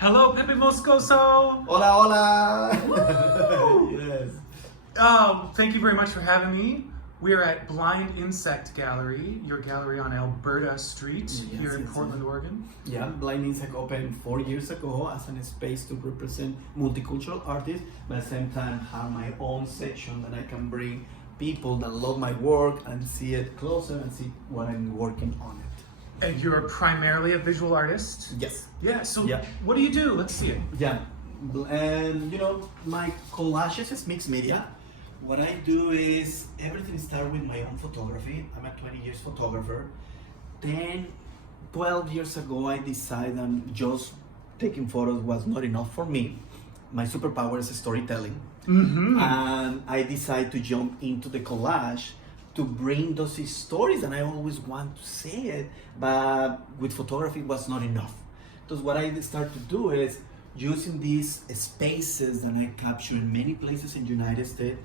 Hello, Pepe Moscoso. Hola, hola. Woo! Yes. Thank you very much for having me. We are at Blind Insect Gallery, your gallery on Alberta Street here in Portland, Oregon. Yeah, Blind Insect opened 4 years ago as a space to represent multicultural artists, but at the same time have my own section that I can bring people that love my work and see it closer and see what I'm working on it. And you're primarily a visual artist? Yes. Yeah, so Yeah. what do you do? Let's see it. Yeah, and my collages is mixed media. What I do is everything starts with my own photography. I'm a 20 years photographer. 12 years ago, I decided that just taking photos was not enough for me. My superpower is storytelling. Mm-hmm. And I decided to jump into the collage to bring those stories, and I always want to say it, but with photography it was not enough. Because what I started to do is using these spaces that I capture in many places in the United States,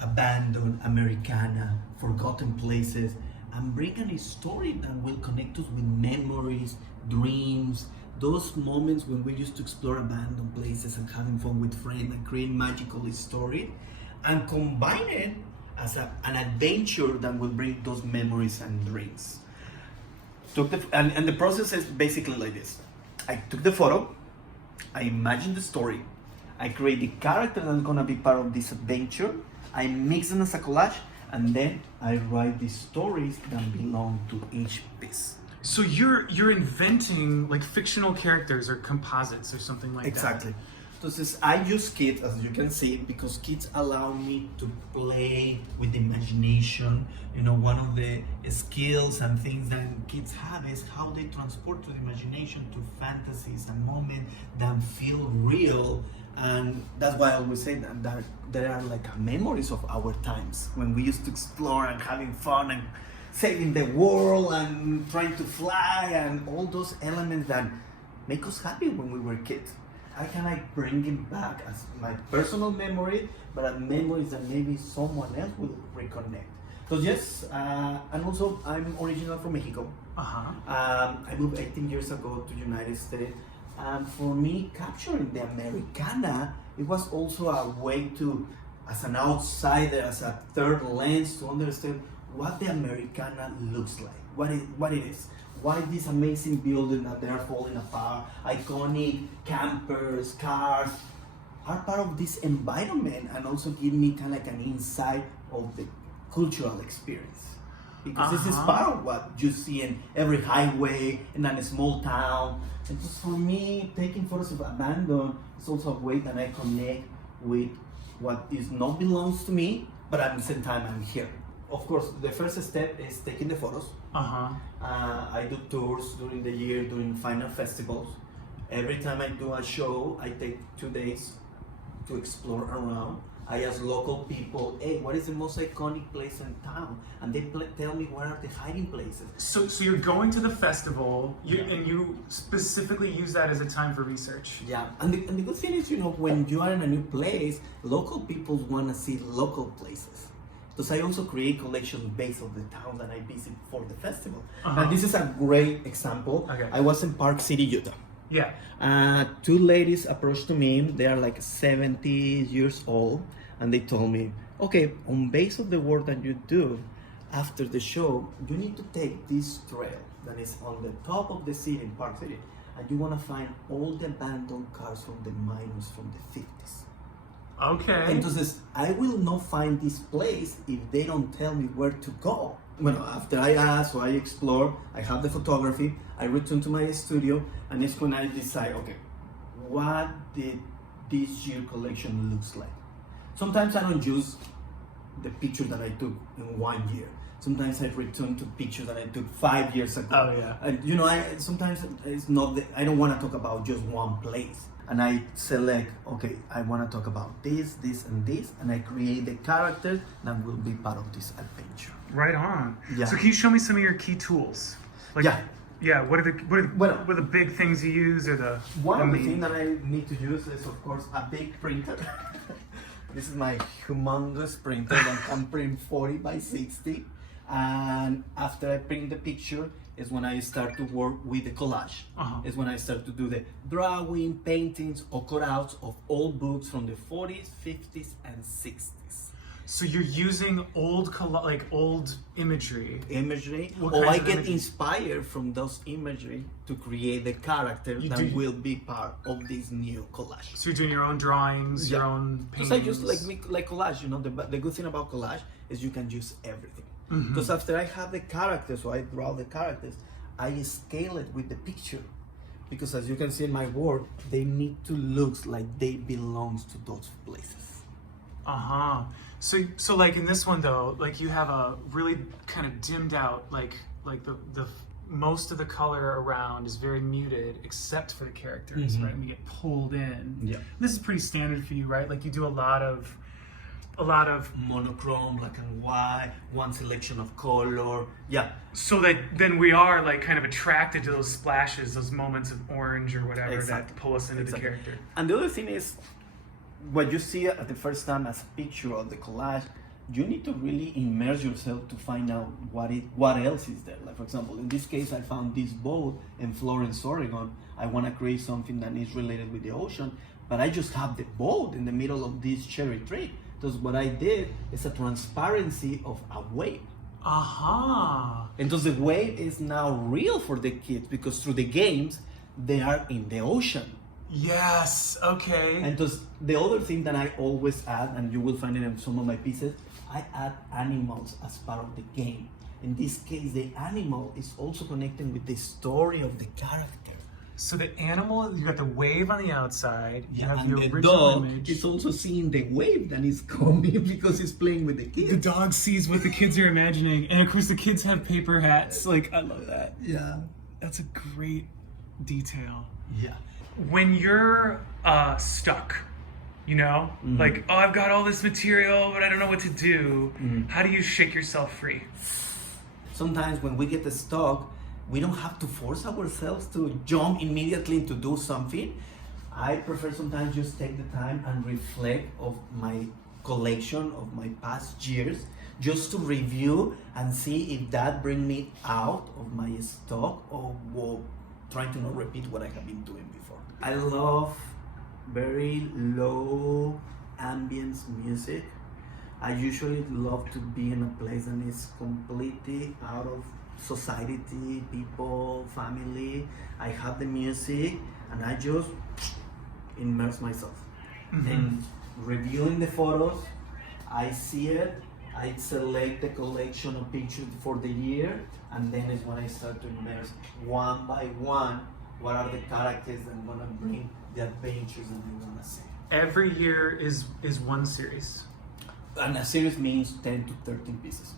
abandoned, Americana, forgotten places, and bringing a story that will connect us with memories, dreams, those moments when we used to explore abandoned places and having fun with friends and create magical story, and combine it as an adventure that will bring those memories and dreams. And the process is basically like this. I took the photo, I imagined the story, I create the character that's gonna be part of this adventure, I mix them as a collage, and then I write the stories that belong to each piece. So you're inventing like fictional characters or composites or something like Exactly. Entonces, I use kids, as you can see, because kids allow me to play with the imagination. You know, one of the skills and things that kids have is how they transport to the imagination to fantasies and moments that feel real. And that's why I always say that there are like memories of our times when we used to explore and having fun and saving the world and trying to fly and all those elements that make us happy when we were kids. How can I bring it back as my personal memory, but a memories that maybe someone else will reconnect? So yes, and also I'm original from Mexico. Uh-huh. I moved 18 years ago to the United States. And for me, capturing the Americana, it was also a way to, as an outsider, as a third lens, to understand what the Americana looks like, what it is. Why these amazing buildings that they are falling apart, iconic campers, cars, are part of this environment and also give me kind of like an insight of the cultural experience. Because this is part of what you see in every highway, in a small town. And just for me, taking photos of abandon is also a way that I connect with what is not belongs to me, but at the same time I'm here. Of course, the first step is taking the photos. I do tours during the year, doing final festivals. Every time I do a show, I take 2 days to explore around. I ask local people, hey, what is the most iconic place in town? And they tell me what are the hiding places. So you're going to the festival, and you specifically use that as a time for research. Yeah, and the good thing is, you know, when you are in a new place, local people want to see local places. Because I also create collections based on the town that I visit for the festival. And this is a great example. Okay. I was in Park City, Utah. Yeah. 2 ladies approached to me. They are like 70 years old, and they told me, okay, on base of the work that you do, after the show, you need to take this trail that is on the top of the city in Park City, and you want to find all the abandoned cars from the miners from the 50s. Okay. Entonces, I will not find this place if they don't tell me where to go. Well, after I ask or I explore, I have the photography, I return to my studio, and it's when I decide, okay, what did this year collection looks like? Sometimes I don't use the picture that I took in 1 year. Sometimes I return to pictures that I took 5 years ago. Oh yeah. And you know, sometimes it's not. I don't want to talk about just one place. And I select, okay, I want to talk about this, and this, and I create the characters that will be part of this adventure. Right on. Yeah. So can you show me some of your key tools? Like, Yeah. Yeah. What are the big things you use, or the One of the main- things that I need to use is, of course, a big printer. This is my humongous printer that can print 40 by 60. And after I print the picture, is when I start to work with the collage. Is when I start to do the drawing, paintings, or cutouts of old books from the 40s, 50s, and 60s. So you're using old imagery. Or I get inspired from those imagery to create the characters that will be part of this new collage. So you're doing your own drawings, your own paintings. Because I just like collage. You know, the good thing about collage is you can use everything. Because after I have the characters, so I draw the characters, I scale it with the picture. Because as you can see in my work, they need to look like they belong to those places. So like in this one though, like you have a really kind of dimmed out, like the most of the color around is very muted except for the characters, right? And we get pulled in. Yeah. This is pretty standard for you, right? Like you do a lot of monochrome, black and white, one selection of color. Yeah. So that then we are like kind of attracted to those splashes, those moments of orange or whatever that pull us into the character. And the other thing is, what you see at the first time as a picture of the collage, you need to really immerse yourself to find out what else is there. Like for example, in this case, I found this boat in Florence, Oregon. I want to create something that is related with the ocean, but I just have the boat in the middle of this cherry tree. So what I did is a transparency of a wave. And so the wave is now real for the kids because through the games, they are in the ocean. Yes, okay. And just the other thing that I always add, and you will find it in some of my pieces, I add animals as part of the game. In this case, the animal is also connecting with the story of the character. So the animal, you got the wave on the outside, you have and the the original dog image. is also seeing the wave that is coming because he's playing with the kids. The dog sees what the kids are imagining, and of course the kids have paper hats. Like, I love that. Yeah. That's a great detail. Yeah. When you're stuck, you know, like, oh, I've got all this material, but I don't know what to do. How do you shake yourself free? Sometimes when we get stuck, we don't have to force ourselves to jump immediately to do something. I prefer sometimes just take the time and reflect of my collection of my past years, just to review and see if that brings me out of my stock or trying to not repeat what I have been doing before. I love very low ambience music. I usually love to be in a place that is completely out of society, people, family. I have the music and I just immerse myself. And reviewing the photos, I see it, I select the collection of pictures for the year, and then is when I start to immerse one by one what are the characters that I'm gonna bring, the adventures that I wanna see. Every year is one series. And a series means 10 to 13 pieces.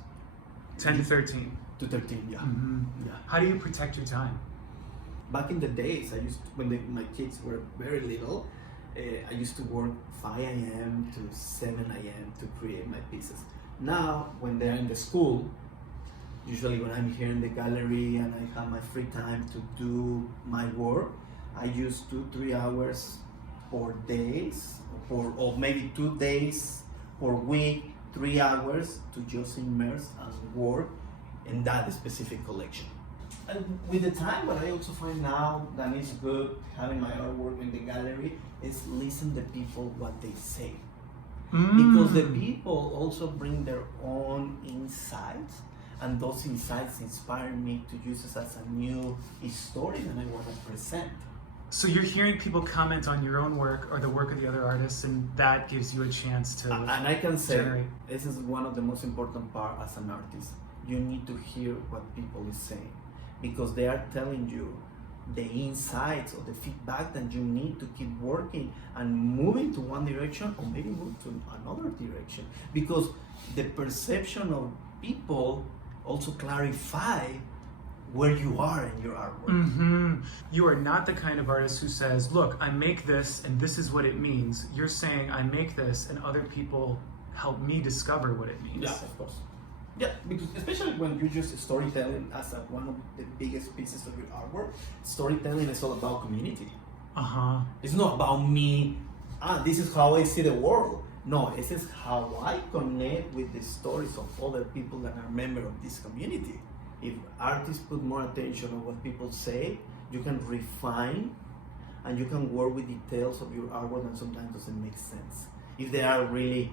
10 to 13. To 13, yeah. Yeah. How do you protect your time? Back in the days, I used to, when my kids were very little, I used to work 5 a.m. to 7 a.m. to create my pieces. Now, when they're in the school, usually when I'm here in the gallery and I have my free time to do my work, I use 2-3 hours per days, or maybe 2 days per week, 3 hours to just immerse and work in that specific collection. And with the time, what I also find now that is good having my artwork in the gallery is listen to people what they say. Because the people also bring their own insights, and those insights inspire me to use it as a new story that I want to present. So you're hearing people comment on your own work or the work of the other artists, and that gives you a chance to And I can say, generate. this is one of the most important part as an artist. You need to hear what people is saying, because they are telling you the insights or the feedback that you need to keep working and moving to one direction or maybe move to another direction, because the perception of people also clarify where you are in your artwork. You are not the kind of artist who says, look, I make this and this is what it means. You're saying I make this and other people help me discover what it means. Yeah, of course. Yeah, because especially when you use storytelling as one of the biggest pieces of your artwork, storytelling is all about community. It's not about me, this is how I see the world. No, this is how I connect with the stories of other people that are members of this community. if artists put more attention on what people say, you can refine and you can work with details of your artwork that sometimes doesn't make sense. If they are really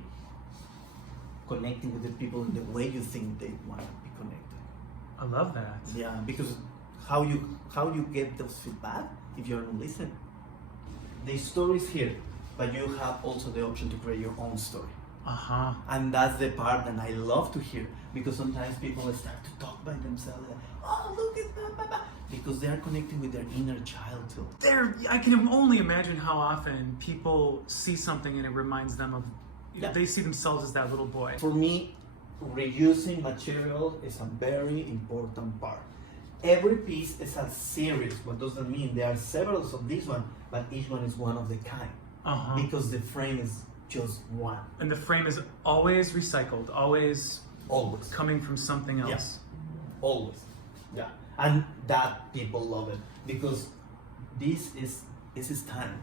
connecting with the people in the way you think they want to be connected. I love that. Yeah, because how you get those feedback if you don't listen. The story is here, but you have also the option to create your own story. Uh-huh. And that's the part that I love to hear, because sometimes people start to talk by themselves, like, oh, look at that, because they are connecting with their inner child too. I can only imagine how often people see something and it reminds them of, Yeah. they see themselves as that little boy. For me, reusing material is a very important part. Every piece is a series. What does that mean? There are several of this one, but each one is one of the kind. Uh-huh. Because the frame is just one. And the frame is always recycled, always coming from something else. Yeah. Always. Yeah. And that people love it, because this is time.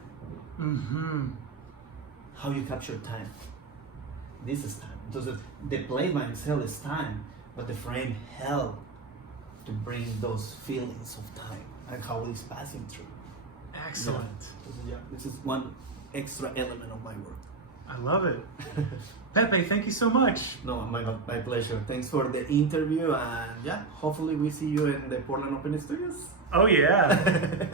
Mm-hmm. How you capture time. This is time. Because the plate by itself is time, but the frame helps to bring those feelings of time and how it's passing through. Excellent. Yeah. This is one extra element of my work. I love it. Pepe, thank you so much. No, my pleasure. Thanks for the interview, and yeah, hopefully we see you in the Portland Open Studios. Oh yeah.